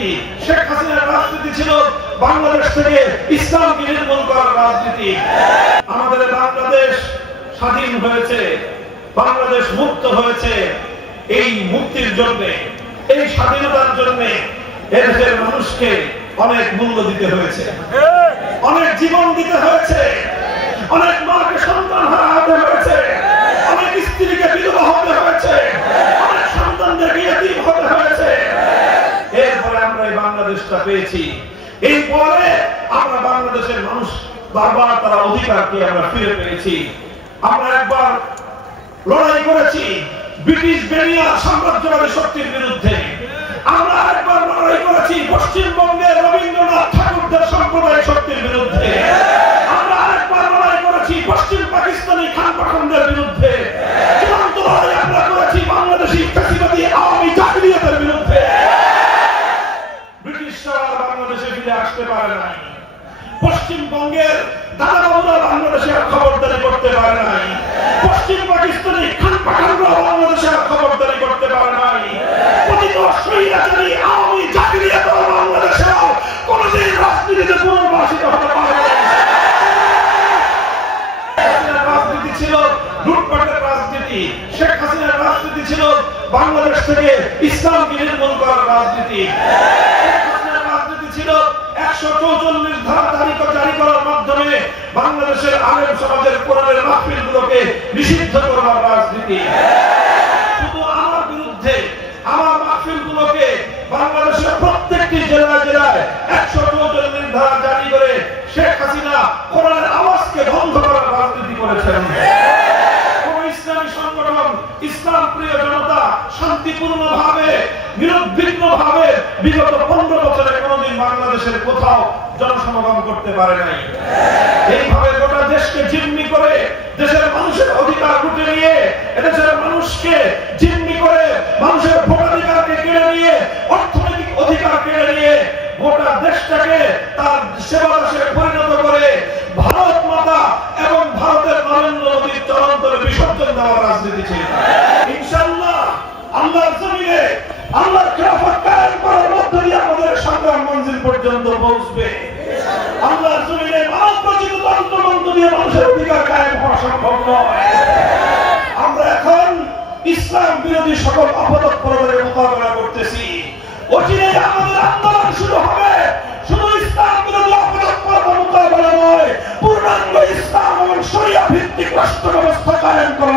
রাজনীতি, শেখ হাসিনার রাজনীতি ছিল বাংলাদেশ থেকে ইসলামকে নির্মূল করার রাজনীতি। আমাদের বাংলাদেশ স্বাধীন হয়েছে, বাংলাদেশ মুক্ত হয়েছে এই মুক্তির জন্য, এই স্বাধীনতার জন্য এদেশের মানুষকে অনেক মূল্য দিতে হয়েছে, অনেক জীবন দিতে হয়েছে, অনেক মাকে সন্তান হারাতে হয়েছে, অনেক স্ত্রীকে বিধবা হতে হয়েছে, অনেক সন্তানদেরকে ইতিম হতে হয়েছে। এরপরে আমরা এই বাংলাদেশটা পেয়েছি। এই পরে আমরা বাংলাদেশের মানুষ বারবার তারা অধিকারকে আমরা ফিরে পেয়েছি। আমরা একবার লড়াই করেছি ব্রিটিশ বেনিয়া সাম্রাজ্যবাদী শক্তির বিরুদ্ধে, আমরা একবার লড়াই করেছি পশ্চিমবঙ্গের রবীন্দ্রনাথ ঠাকুরদের সাম্প্রদায়িক শক্তির বিরুদ্ধে, আমরা আরেকবার লড়াই করেছি পশ্চিম পাকিস্তানি খান পাঠানদের বিরুদ্ধে, চূড়ান্ত লড়াই আমরা করেছি বাংলাদেশি ফ্যাসিবাদী আওয়ামী জাহিলিয়াতের বিরুদ্ধে। ব্রিটিশরা বাংলাদেশে ফিরে আসতে পারে নাই, পশ্চিমবঙ্গের দাদাবাবুরা বাংলাদেশে খবরদারি করতে পারে নাই, পশ্চিম পাকিস্তানি খান পাঠানরা বাংলাদেশে খবরদারি করতে পারে নাই, পতিত স্বৈরাচারী আওয়ামী জাহিলিয়াতরা বাংলাদেশে কোনদিন রাজনীতিতে পুনর্বাসিত হতে পারে না। রাজনীতি ছিল লুটপাটের রাজনীতি, শেখ হাসিনার রাজনীতি ছিল বাংলাদেশ থেকে ইসলামকে নির্মূল করার রাজনীতি। ছিল 144 ধারা জারি করার মাধ্যমে বাংলাদেশের আলেম সমাজের কোরআনের মাহফিলগুলোকে নিষিদ্ধ করার রাজনীতি। শুধু আমার বিরুদ্ধে আমার মাহফিলগুলোকে বাংলাদেশের প্রত্যেকটি জেলায় জেলায় 144 ধারা জারি করে শেখ হাসিনা কোরআনের আওয়াজকে বন্ধ করার রাজনীতি করেছেন। কোন ইসলামী সংগঠন, ইসলাম প্রিয় জনতা শান্তিপূর্ণভাবে নিরুদ্বিগ্নভাবে বিগত 15 বছরে কোনদিন বাংলাদেশের কোথাও জনসমাগম করতে পারে নাই। এইভাবে গোটা দেশকে জিম্মি করে, দেশের মানুষের অধিকার লুটে নিয়ে, এদেশের মানুষকে জিম্মি করে, মানুষের ভোটাধিকারকে কেড়ে নিয়ে, অর্থনৈতিক অধিকার কেড়ে নিয়ে গোটা দেশটাকে তার সেবাদাসে পরিণত করে ভারত মাতা এবং ভারতের নরেন্দ্র মোদীর চরণতলে বিসর্জন দেওয়ার রাজনীতি ছিল। ইনশাআল্লাহ আল্লাহর জমিনে আল্লাহর খেলাফত কায়েম করার মধ্য দিয়ে আমাদের সংগ্রাম মঞ্জিল পর্যন্ত পৌঁছবে। আল্লাহর জমিনে মানবরচিত তন্ত্রমন্ত্র দিয়ে মানুষের অধিকার কায়েম হওয়া সম্ভব নয়। আমরা এখন ইসলাম বিরোধী সকল অপতৎপরতার মোকাবেলা করতেছি। অচিরেই আমাদের আন্দোলন শুরু হবে শুধু ইসলাম বিরোধী অপতৎপরতা মোকাবেলা নয়, পূর্ণাঙ্গ ইসলাম এবং শরিয়া ভিত্তিক রাষ্ট্র ব্যবস্থা কায়েম করা